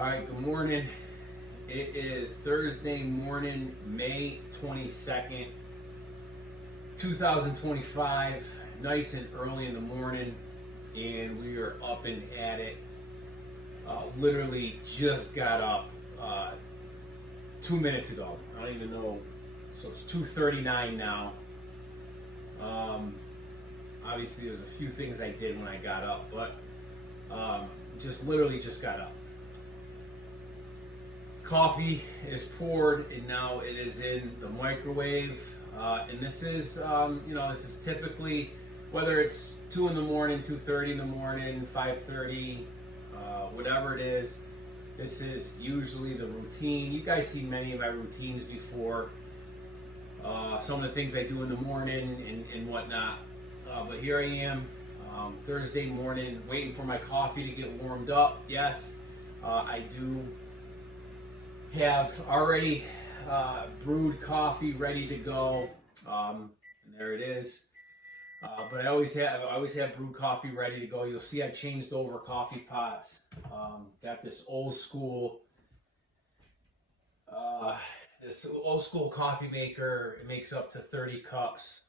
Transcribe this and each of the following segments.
All right, good morning. It is Thursday morning, May 22nd, 2025. Nice and early in the morning, and we are up and at it. Literally just got up 2 minutes ago. I don't even know. So it's 2:39 now. Obviously, there's a few things I did when I got up, but literally just got up. Coffee is poured and now it is in the microwave. And this is, this is typically, whether it's 2 in the morning, 2:30 in the morning, 5:30, whatever it is, this is usually the routine. You guys see many of my routines before. Some of the things I do in the morning and whatnot. But here I am, Thursday morning, waiting for my coffee to get warmed up. Yes, I do have already brewed coffee ready to go, and there it is. But I always have brewed coffee ready to go. You'll see I changed over coffee pots. Got this old school coffee maker. It makes up to 30 cups.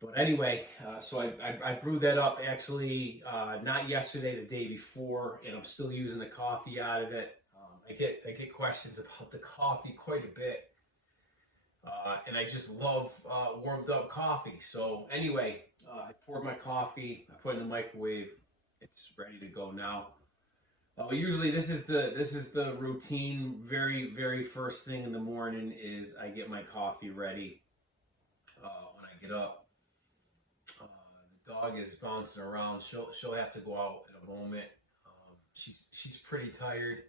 But anyway, so I brewed that up actually not yesterday, the day before, and I'm still using the coffee out of it. I get questions about the coffee quite a bit, and I just love warmed up coffee. So anyway, I poured my coffee, I put it in the microwave. It's ready to go now. Usually this is the routine. Very first thing in the morning is I get my coffee ready when I get up. The dog is bouncing around. She'll have to go out in a moment. She's pretty tired.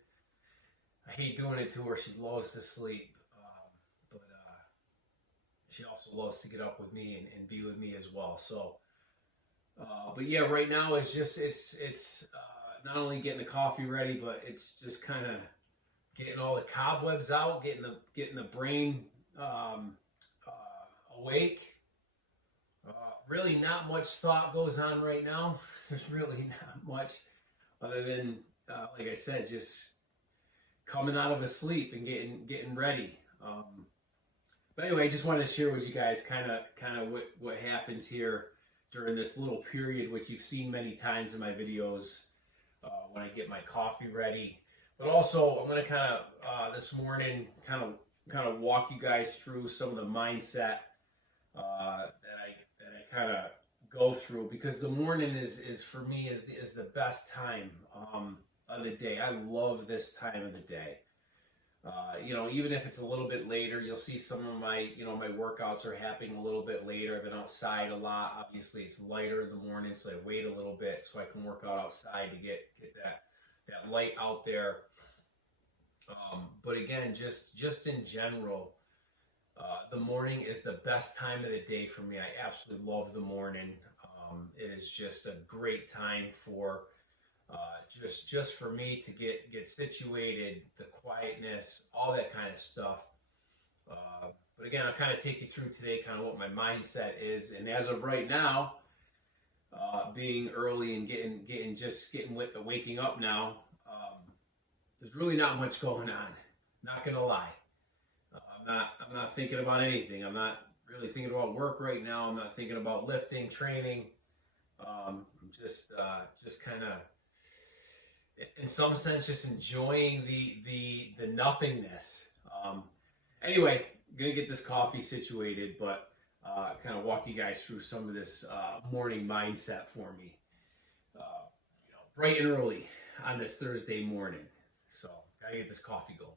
I hate doing it to her. She loves to sleep, but she also loves to get up with me and be with me as well. So, but yeah, right now it's not only getting the coffee ready, but it's just kind of getting all the cobwebs out, getting the brain awake. Really, not much thought goes on right now. There's really not much other than, like I said, just coming out of a sleep and getting ready. But anyway, I just wanted to share with you guys kind of what happens here during this little period, which you've seen many times in my videos when I get my coffee ready. But also, I'm going to kind of this morning kind of walk you guys through some of the mindset that I kind of go through, because the morning is for me is the best time of the day. I love this time of the day. Even if it's a little bit later, you'll see some of my workouts are happening a little bit later. I've been outside a lot. Obviously, it's lighter in the morning, so I wait a little bit so I can work out outside to get that light out there. But again, just in general, the morning is the best time of the day for me. I absolutely love the morning. It is just a great time for just for me to get situated, the quietness, all that kind of stuff. But again, I'll kind of take you through today kind of what my mindset is. And as of right now, being early and waking up now, there's really not much going on. Not gonna lie. I'm not thinking about anything. I'm not really thinking about work right now. I'm not thinking about lifting, training. I'm just kind of, in some sense, just enjoying the nothingness. Anyway, I'm gonna get this coffee situated, but kind of walk you guys through some of this morning mindset for me. Bright and early on this Thursday morning. So gotta get this coffee going.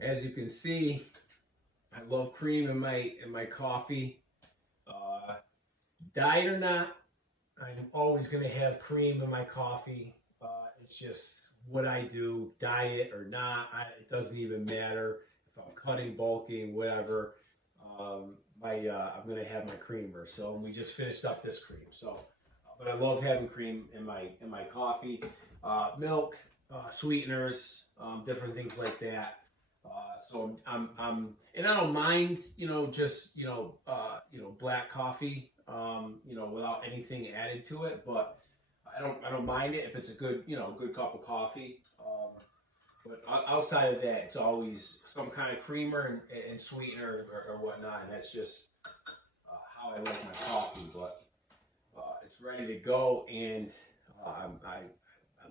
As you can see, I love cream in my coffee. Diet or not, I'm always going to have cream in my coffee. It's just what I do, diet or not. It doesn't even matter if I'm cutting, bulking, whatever. I'm going to have my creamer. So we just finished up this cream. So, but I love having cream in my coffee, milk, sweeteners, different things like that. So and I don't mind, just black coffee, without anything added to it. But I don't mind it if it's a good, good cup of coffee. But outside of that, it's always some kind of creamer and sweetener or whatnot. And that's just how I like my coffee. But it's ready to go, and I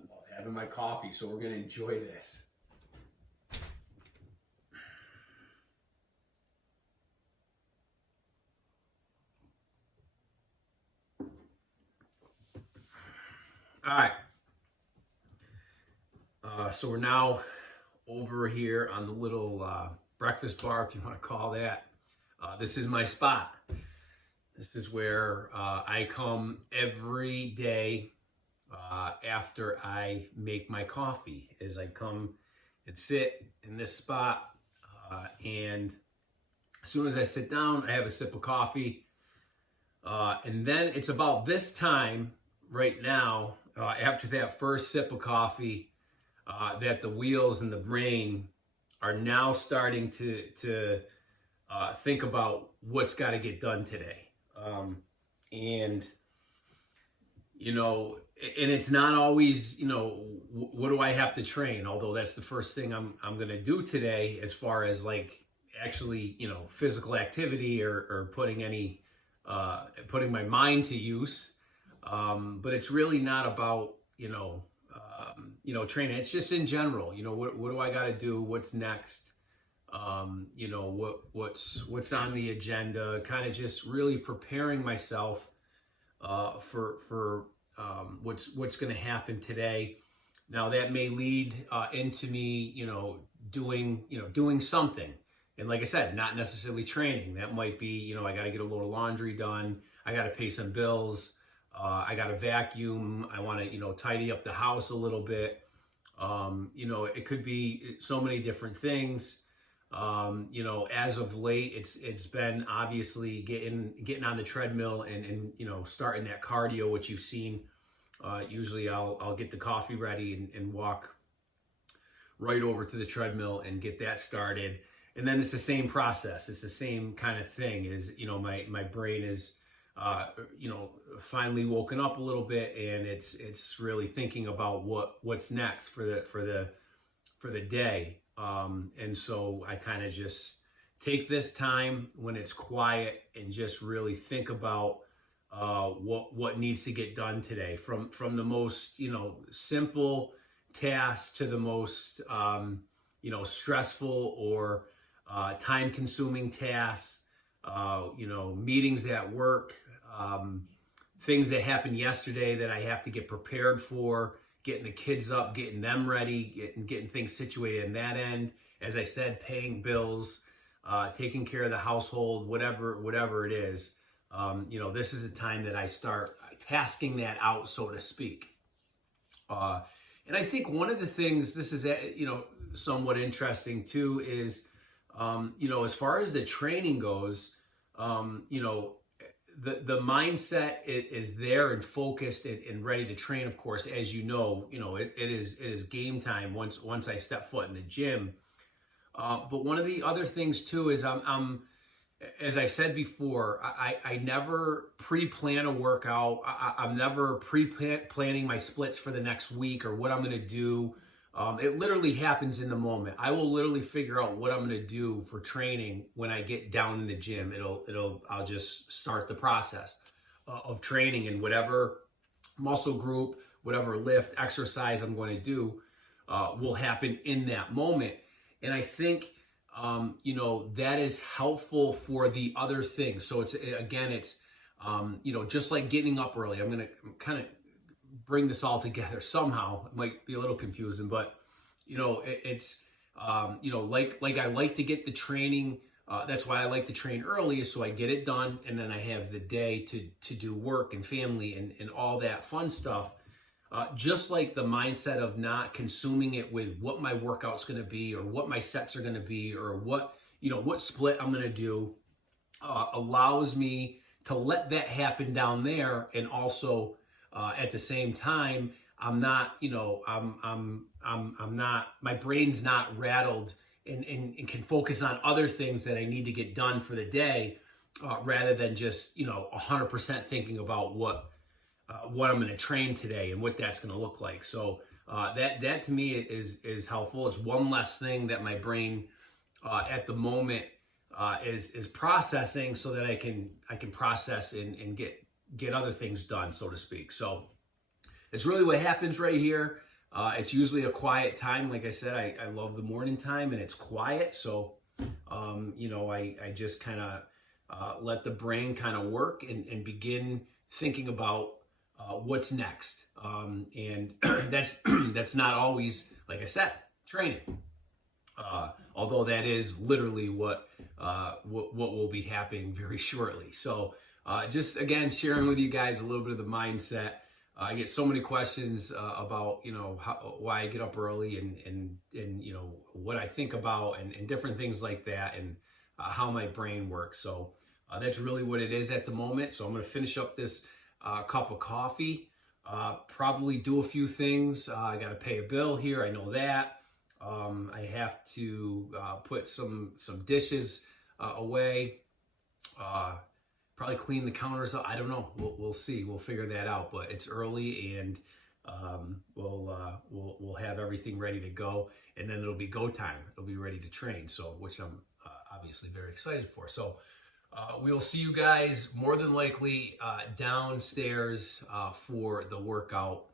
love having my coffee. So we're gonna enjoy this. All right. So we're now over here on the little breakfast bar, if you want to call that. This is my spot. This is where I come every day after I make my coffee. As I come and sit in this spot, and as soon as I sit down, I have a sip of coffee, and then it's about this time right now, after that first sip of coffee, that the wheels in the brain are now starting to think about what's got to get done today. And it's not always, what do I have to train? Although that's the first thing I'm going to do today, as far as like actually, physical activity or putting my mind to use. But it's really not about, training. It's just in general, what do I got to do? What's next? What's on the agenda? Kind of just really preparing myself for what's going to happen today. Now that may lead into me, doing something. And like I said, not necessarily training. That might be, I got to get a load of laundry done. I got to pay some bills. I got to vacuum. I want to, tidy up the house a little bit. It could be so many different things. As of late, it's been obviously getting on the treadmill and starting that cardio, which you've seen. Usually I'll get the coffee ready and walk right over to the treadmill and get that started. And then it's the same process. It's the same kind of thing. Is my brain is finally woken up a little bit, and it's really thinking about what's next for the day. And so I kind of just take this time when it's quiet and just really think about what needs to get done today, from the most simple tasks to the most stressful or time-consuming tasks. Meetings at work, things that happened yesterday that I have to get prepared for, getting the kids up, getting them ready, getting things situated in that end. As I said, paying bills, taking care of the household, whatever it is. This is the time that I start tasking that out, so to speak. And I think one of the things, this is, somewhat interesting too, is, as far as the training goes, the mindset is there and focused and ready to train. Of course, as it is game time once I step foot in the gym. But one of the other things too is I'm as I said before, I never pre-plan a workout. I'm never pre-planning my splits for the next week or what I'm going to do. It literally happens in the moment. I will literally figure out what I'm going to do for training when I get down in the gym. I'll just start the process of training, and whatever muscle group, whatever lift, exercise I'm going to do will happen in that moment. And I think, that is helpful for the other things. So it's just like getting up early. I'm going to kind of bring this all together somehow. It might be a little confusing, but it's like I like to get the training. That's why I like to train early, is so I get it done, and then I have the day to do work and family and all that fun stuff. Just like the mindset of not consuming it with what my workout's going to be or what my sets are going to be or what split I'm going to do, allows me to let that happen down there. And also, at the same time, I'm not, my brain's not rattled and can focus on other things that I need to get done for the day, rather than just 100% thinking about what I'm going to train today and what that's going to look like. So that to me is helpful. It's one less thing that my brain at the moment is processing, so that I can process and get other things done, so to speak. So it's really what happens right here. It's usually a quiet time. Like I said, I love the morning time and it's quiet. So, I just kind of let the brain kind of work and begin thinking about what's next. And that's not always, like I said, training. Although that is literally what will be happening very shortly. So just again, sharing with you guys a little bit of the mindset. I get so many questions about why I get up early and what I think about and different things like that, and how my brain works. So that's really what it is at the moment. So I'm going to finish up this cup of coffee. Probably do a few things. I got to pay a bill here. I know that. I have to put some dishes away. Probably clean the counters up. I don't know. We'll see. We'll figure that out. But it's early, and we'll have everything ready to go, and then it'll be go time. It'll be ready to train. So, which I'm obviously very excited for. So, we will see you guys more than likely downstairs for the workout.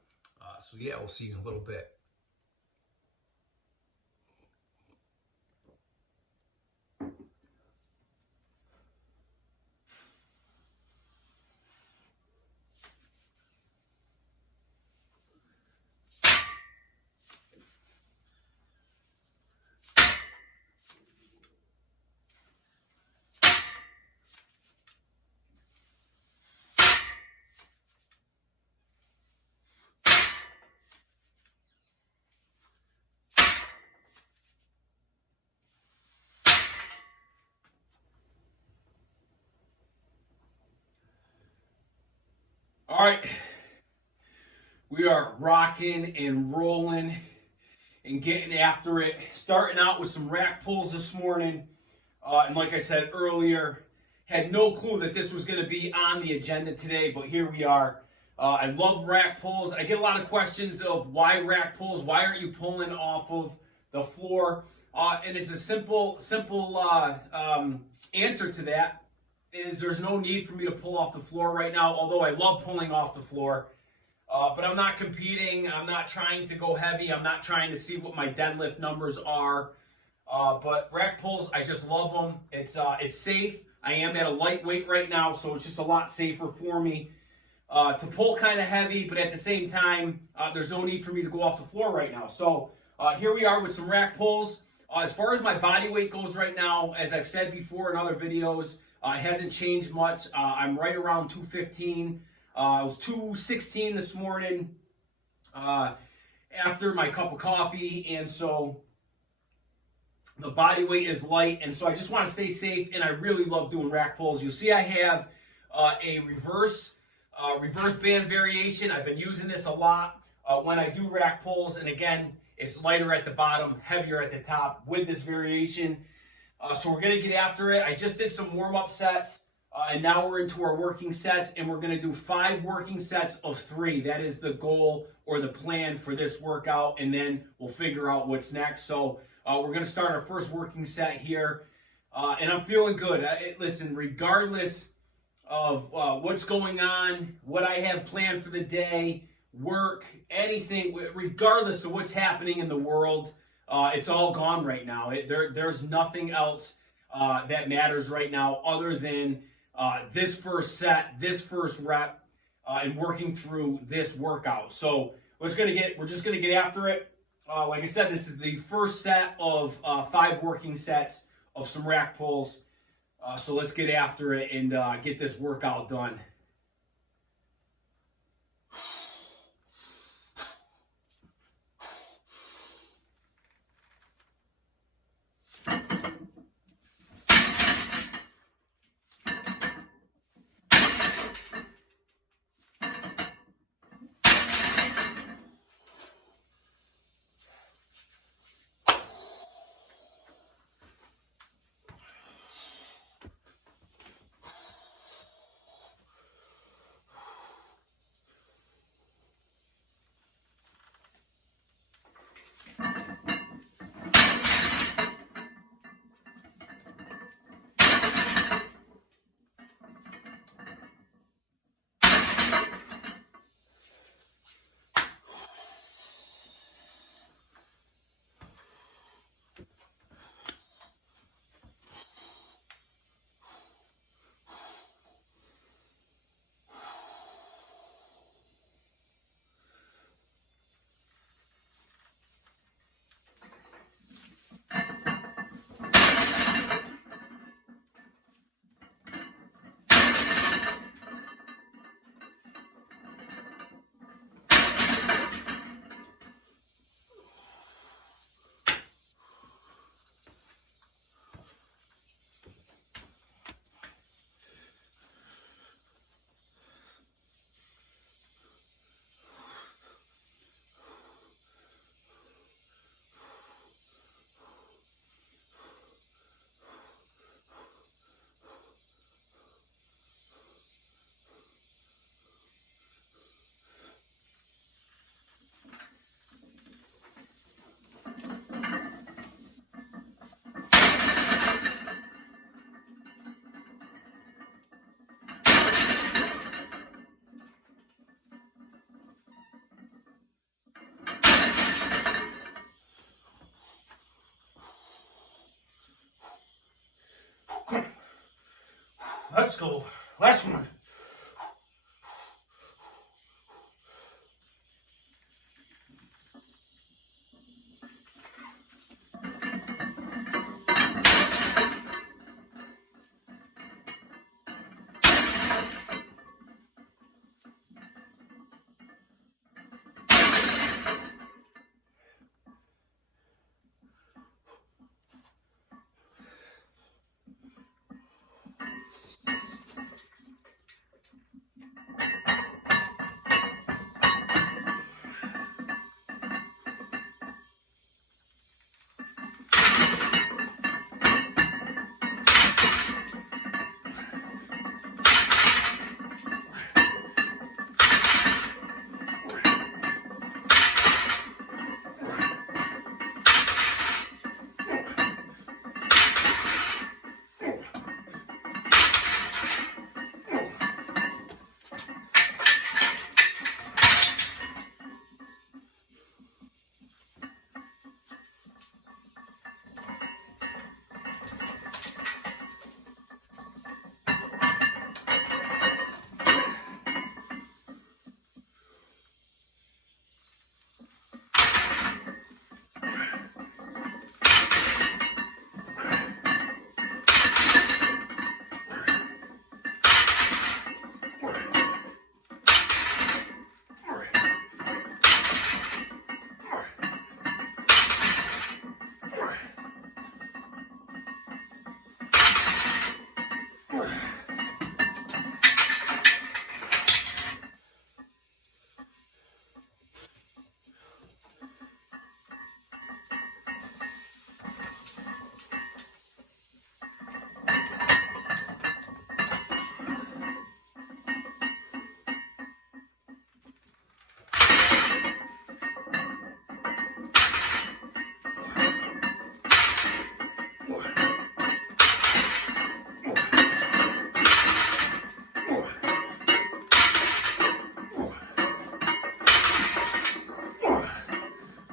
So yeah, we'll see you in a little bit. All right, we are rocking and rolling and getting after it. Starting out with some rack pulls this morning. And like I said earlier, had no clue that this was going to be on the agenda today, but here we are. I love rack pulls. I get a lot of questions of why rack pulls? Why aren't you pulling off of the floor? And it's a simple answer to that. Is there's no need for me to pull off the floor right now, although I love pulling off the floor. But I'm not competing. I'm not trying to go heavy. I'm not trying to see what my deadlift numbers are. But rack pulls, I just love them. It's safe. I am at a lightweight right now, so it's just a lot safer for me to pull kind of heavy, but at the same time, there's no need for me to go off the floor right now. So here we are with some rack pulls. As far as my body weight goes right now, as I've said before in other videos, it hasn't changed much. I'm right around 215. I was 216 this morning after my cup of coffee, and so the body weight is light, and so I just want to stay safe, and I really love doing rack pulls. You'll see I have a reverse band variation. I've been using this a lot when I do rack pulls, and again, it's lighter at the bottom, heavier at the top with this variation. So we're going to get after it. I just did some warm-up sets, and now we're into our working sets, and we're going to do 5 working sets of 3. That is the goal or the plan for this workout, and then we'll figure out what's next. So we're going to start our first working set here, and I'm feeling good. Listen, regardless of what's going on, what I have planned for the day, work, anything, regardless of what's happening in the world, it's all gone right now. There's nothing else that matters right now other than this first set, this first rep, and working through this workout. So we're just gonna get after it. Like I said, this is the first set of 5 working sets of some rack pulls. So let's get after it and get this workout done. Let's go. Last one.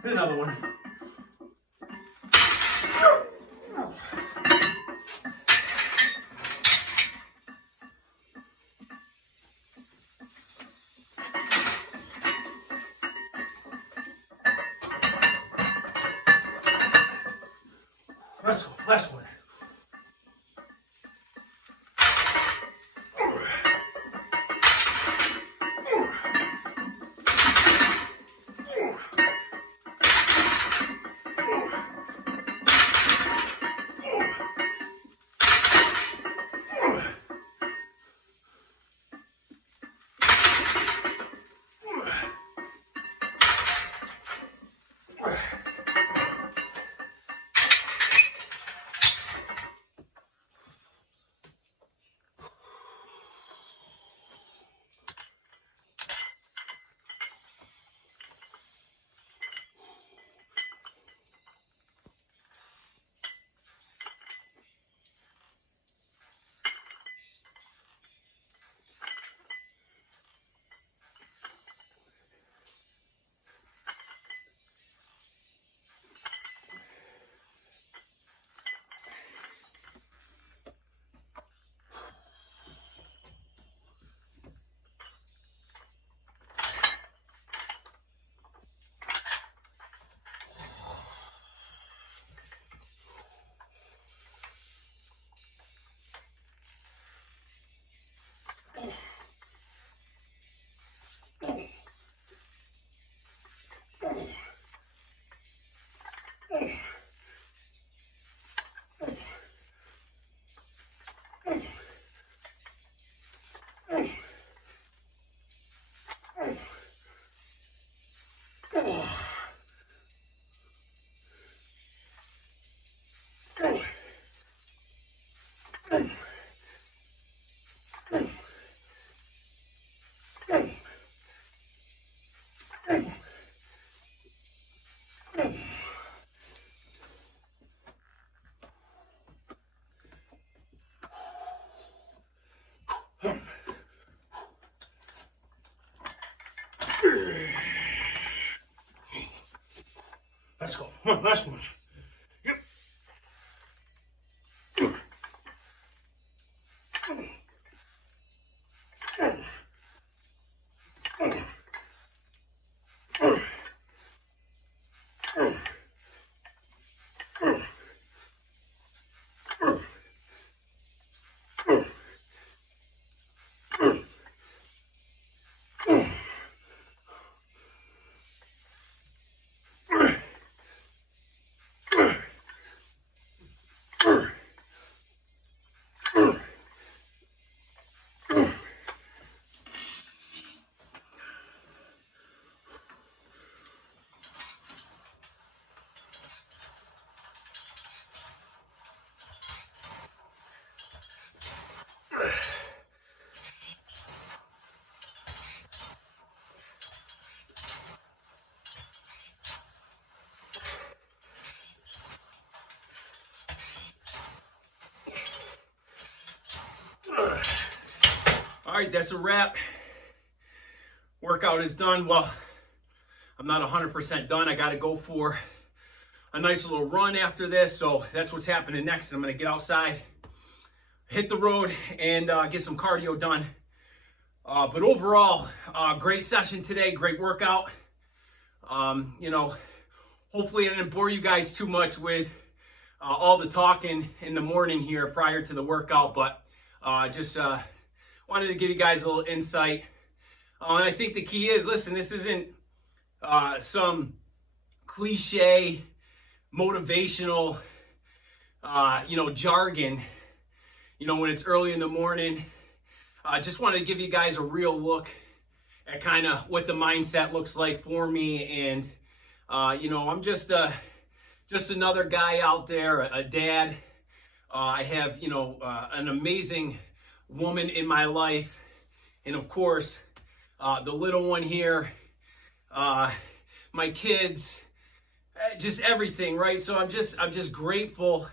Another one. Let's go. Last one. Let's go. Come on, last one. Yep. All right, that's a wrap. Workout is done. Well, I'm not 100% done. I got to go for a nice little run after this. So that's what's happening next. I'm going to get outside, hit the road, and get some cardio done. But overall, great session today. Great workout. Hopefully I didn't bore you guys too much with all the talking in the morning here prior to the workout, but just wanted to give you guys a little insight. And I think the key is, listen, this isn't some cliche motivational, jargon, when it's early in the morning. I just wanted to give you guys a real look at kind of what the mindset looks like for me. And, I'm just another guy out there, a dad. I have, an amazing woman in my life. And of course, the little one here, my kids, just everything, right? So I'm just grateful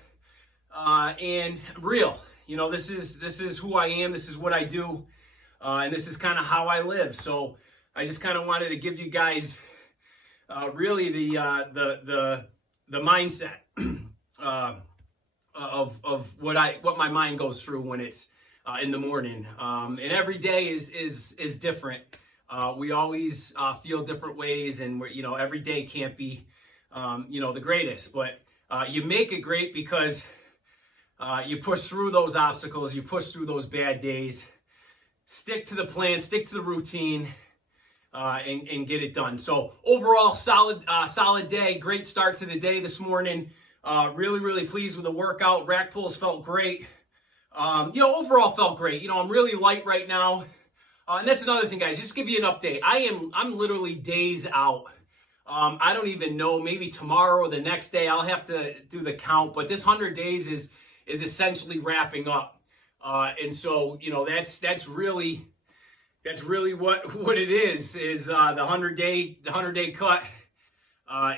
and real. This is who I am. This is what I do. And this is kind of how I live. So I just kind of wanted to give you guys really the mindset of what my mind goes through when it's in the morning. And every day is different. We always feel different ways, and every day can't be the greatest, but you make it great because you push through those obstacles, you push through those bad days, stick to the plan, stick to the routine, and get it done. So overall, solid day. Great start to the day this morning. Really, really pleased with the workout. Rack pulls felt great. Overall felt great. I'm really light right now. And that's another thing, guys. Just to give you an update. I'm literally days out. I don't even know. Maybe tomorrow or the next day I'll have to do the count. But this 100 days is essentially wrapping up. And so that's really what it is the 100-day cut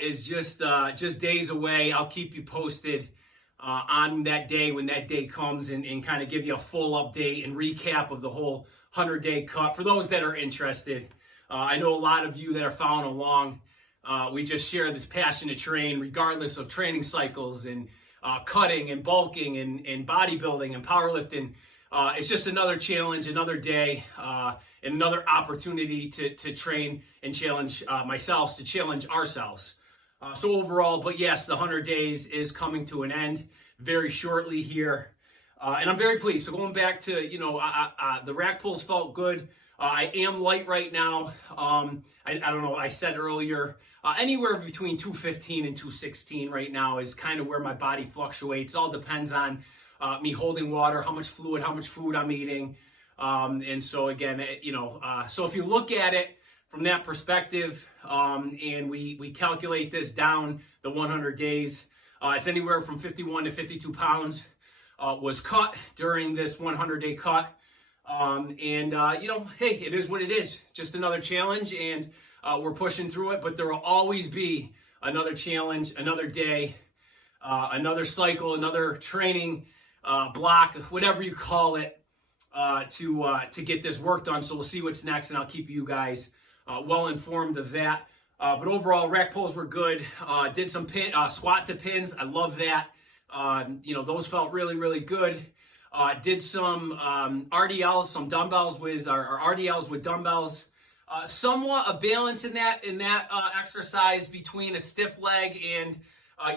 is just days away. I'll keep you posted on that day when that day comes, and kind of give you a full update and recap of the whole 100-day cut for those that are interested. I know a lot of you that are following along. We just share this passion to train regardless of training cycles and cutting and bulking and bodybuilding and powerlifting. It's just another challenge, another day, and another opportunity to train and challenge myself, to challenge ourselves. So overall, but yes, the 100 days is coming to an end very shortly here. And I'm very pleased. So going back to, the rack pulls felt good. I am light right now. I don't know, I said earlier, anywhere between 215 and 216 right now is kind of where my body fluctuates. All depends on me holding water, how much fluid, how much food I'm eating. And so again, so if you look at it from that perspective, and we calculate this down the 100 days, it's anywhere from 51 to 52 pounds was cut during this 100-day cut. Hey, it is what it is. Just another challenge, and we're pushing through it, but there will always be another challenge, another day, another cycle, another training block, whatever you call it, to get this work done. So we'll see what's next, and I'll keep you guys well informed of that. But overall, rack pulls were good. Did some squat to pins. I love that. Those felt really, really good. Did some RDLs, some dumbbells with our RDLs with dumbbells. Somewhat a balance in that exercise between a stiff leg and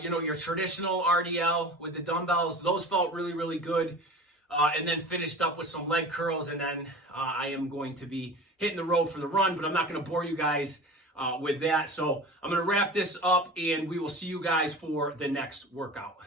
your traditional RDL with the dumbbells. Those felt really, really good. And then finished up with some leg curls, and then I am going to be hitting the road for the run, but I'm not going to bore you guys with that. So I'm going to wrap this up, and we will see you guys for the next workout.